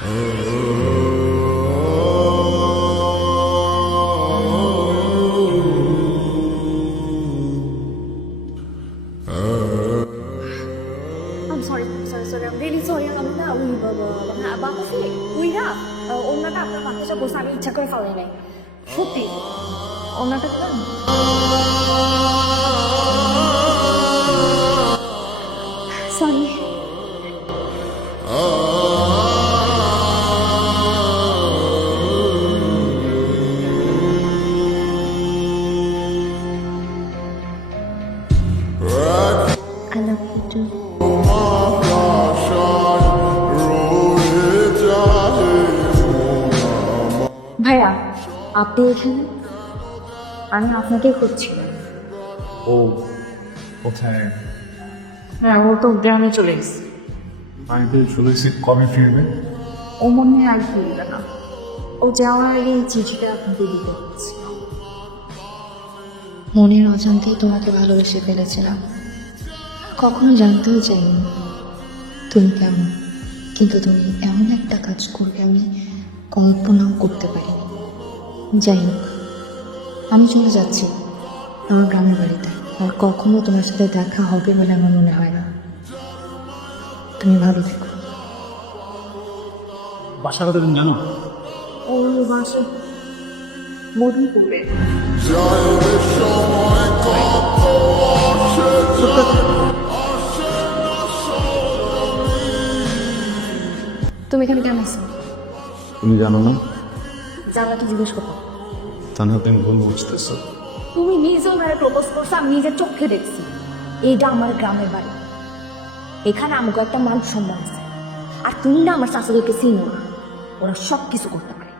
I'm sorry, sorry, sorry. I'm really sorry. আমি না ওই হ্যাঁ বাতাসে ওই না অন্যটা আপনার বাতাসে বসে আমি ইচ্ছা করে ফেলাই নাই সত্যি অন্যটা না সরি ভাইয়া আপনি এখানে? আমি আপনাকে খুঁজছি। ও কোথায়? হ্যাঁ ও তো গ্রামে চলে গেছে। আমি তো চলেছি কবে ফিরবে? ও মনে আর ফিরবে না। ও যাওয়ার আগে এই চিঠিটা আপনাকে দিতে হচ্ছে মনের অজান্তেই তোমাকে ভালোবেসে ফেলেছিলাম। কখনো জানতেও চাইনি। তুমি কেমন? কিন্তু তুমি এমন একটা কাজ করবে আমি কল্পনাও করতে পারিনি। যাই হোক আমি চলে যাচ্ছি আমার গ্রামের বাড়িতে। আর কখনো তোমার সাথে দেখা হবে বলে আমার মনে হয় না। তুমি ভালো থেকো। বাসা কথা তুমি জানো? ওর বাসা মধুপুরে। তুমি এখানে কেন আছো তুমি জানো না? জানলাটা জিজ্ঞেস করো। তা না তুমি ভুল বুঝতেছো। তুমি নিজেও মেরে প্রপোজ করছ আমি নিজের চোখে দেখছি। এইটা আমার গ্রামের বাড়ি। এখানে আমাকে একটা মান সম্মান আছে। আর তুমি না আমার শাশুড়িকে চিনো না। ওরা সব কিছু করতে পারে।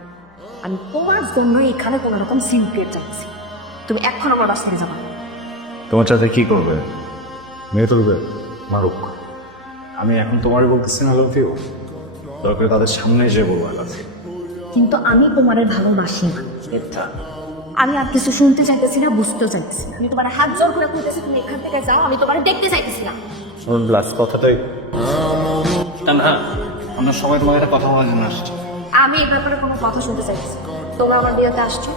আমি তোমার জন্য এখানে কোনো রকম সিন ক্রিয়েট চাচ্ছি তুমি এখন আমার বাস থেকে যাবা তোমার সাথে কি করবে? মেয়ে তুলবে? মারুক। আমি এখন তোমারই বলতেছি না লাভ ইউ দরকার তাদের সামনে এসে বলব লাভ কিন্তু আমি তোমার ভালোবাসি না। আমি আর কিছু শুনতে চাইতেছি না বুঝতেও চাইতেছি না। আমি তোমার হাত জোর করে বলতেছি তুমি এখান থেকে যাও আমি তোমার দেখতে চাইতেছি না। লাস্ট কথাটাই। না আমরা সবাই তোমার একটা কথা বলার জন্য আসছি। আমি এই ব্যাপারে কোনো কথা শুনতে চাইছি না। তোমরা আমার বিয়েতে আসছো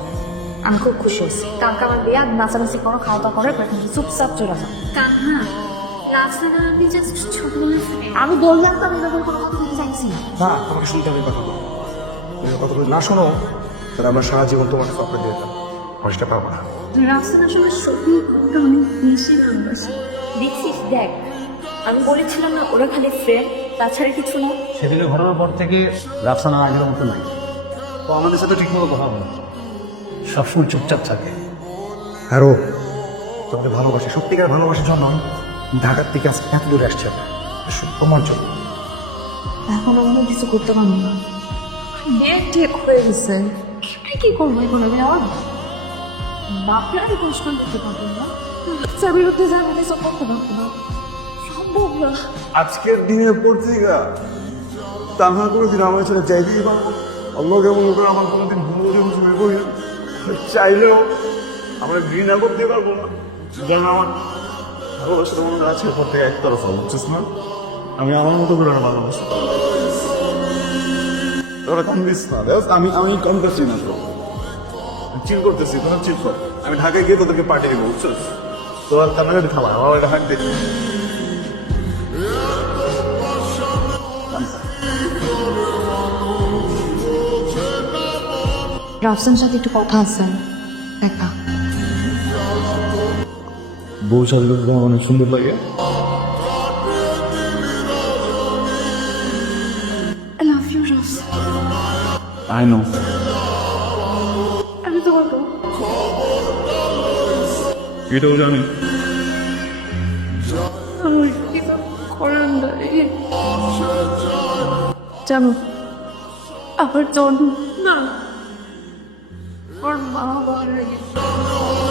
আমি খুব খুশি হয়েছি। কালকে আমার বিয়ে আর নাচানাচি করো খাওয়া দাওয়া করে চুপচাপ চলে যাও। কান্না রাস্তাটা আমি জাস্ট আমি বললাম তো আমি ব্যাপারে কোনো কথা বলতে চাইছি না। তোমাকে শুনতে হবে কথা। বলো তুমি কথা বলে না শোনো তাহলে আমরা সারা জীবন তোমাকে সফর দিয়ে দিলাম কষ্টটা পাবো না। রাস্তাটা আসলে সত্যি আমাকে অনেক বেশি দেখছিস দেখ আমি বলেছিলাম না ওরা খালি ফ্রেন্ড তাছাড়া কিছু না। সেদিনের ঘটনার পর থেকে রাফসানা আগের মতো নাই। তো আমাদের সাথে ঠিকমতো কথা বলে। না। সবসময় চুপচাপ থাকে। আরও তোমাকে ভালোবাসি। সত্যিকার ভালোবাসার জন্য আমি ঢাকার থেকে আজকে এত দূরে আসছি আমরা শুধু তোমার জন্য এখন আমি কিছু করতে পারব না। বিয়ে ঠিক হয়ে গেছে। কি করব এখন আমি আমার বাপরে আমি কষ্ট করতে পারব না। বাচ্চার বিরুদ্ধে যাবে এসব করতে পারব না। সম্ভব না। আজকের দিনের আমার ছেলে পারব। অন্য কেমন করে আমার কোনোদিন। চাইলেও আমরা ঘৃণা করতে পারব না। যেন আমার ভালোবাসা তোমার আজকের পর থেকে একতরফা, বুঝছিস না? আমি আমার মতো করে না ভালোবাসি। তোরা কান্দিস না, দেখ, আমি আমি কান্দাচ্ছি না তো। চিল করতেছি কোনো চিল কর। আমি ঢাকায় গিয়ে তোদেরকে পার্টি দেবো, বুঝছিস? তোর কান্নাকাটি থামা, আমার এটা হাঁটতে রাফসান সাথে একটু কথা আছে একা বউ তোমার অনেক সুন্দর লাগে। I love you, Ross. I know আমি তোমাকে এটাও জানি। আমার কিছু করার নাই। জানো আমার জন্ম না আমার মা মারা গেছে।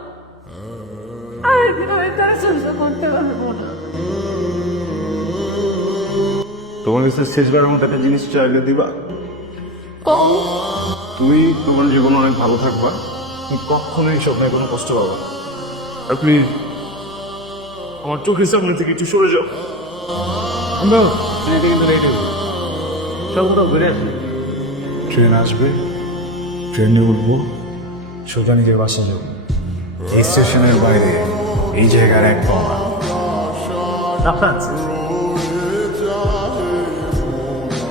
তারা সহ্য করতে পারব না। তোমার কাছে শেষবারের মতো একটা জিনিস চাইলে দিবা? তুমি তোমার জীবনে অনেক ভালো থাকবা তুমি কখনোই স্বপ্নে কোনো কষ্ট পাবা না। আপনি আমার চোখের সামনে থেকে একটু সরে যাও। আমরা ট্রেনে কিন্তু রেডি সব কোথাও ঘুরে আসি। ট্রেন আসবে ট্রেনে উঠবো সোজা নিজের বাসা যাব। এই স্টেশনের বাইরে এই জায়গার একদম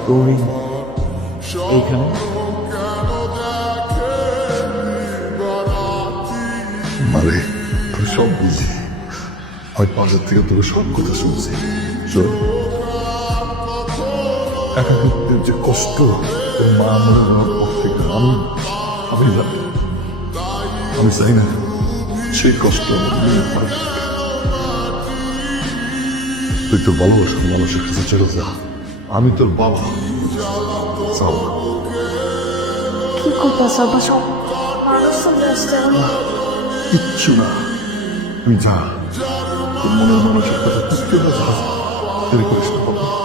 তুমি এইখানে? মানে তোর সব বুঝি। আমি পাশের থেকে তোর সব কথা শুনছি। শোন। একাকিত্বের যে কষ্ট মা মনে পর থেকে আমি আমি জানি আমি চাই না। সেই কষ্ট আমার তুই তো ভালোবাসার মানুষের কাছে চলে যা। আমি তোর বাবা। যাও কি করতেছ কিচ্ছু না। তুমি যা। তোর মনের মানুষের কথা কিচ্ছু না যা দেরি করিস না বাবা